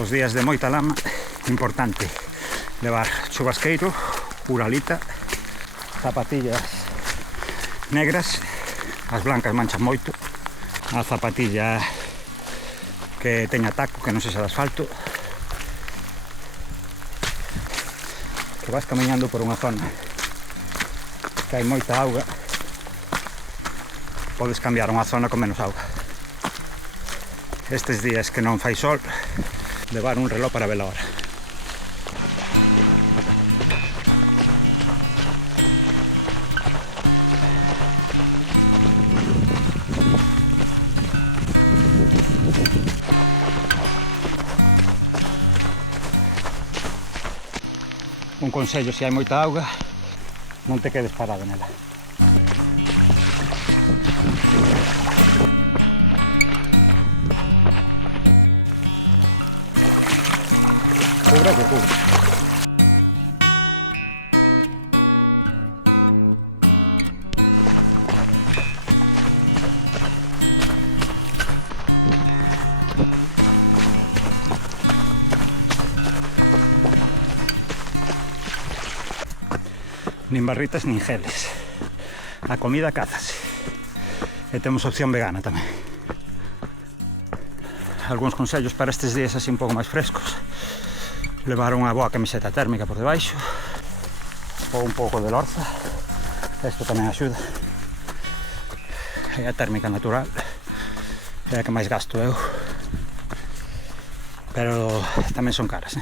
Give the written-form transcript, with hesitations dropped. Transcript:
Os días de moita lama, importante levar chubasqueiro, uralita, zapatillas negras, as blancas manchan moito, a zapatilla que teña taco, que non sexa de asfalto, que vas camiñando por unha zona que hai moita auga, podes cambiar unha zona con menos auga. Estes días que non fai sol, levar un reloj para ver a hora. Un consello: se hai moita auga, non te quedes parado nela. Cubra que cubra. Nin barritas nin geles. A comida cázase. E temos opción vegana tamén. Algúns consellos para estes días así un pouco máis frescos: levar unha boa camiseta térmica por debaixo, ou un pouco de lorza. Isto tamén axuda. É a térmica natural, é a que máis gasto eu, pero tamén son caras,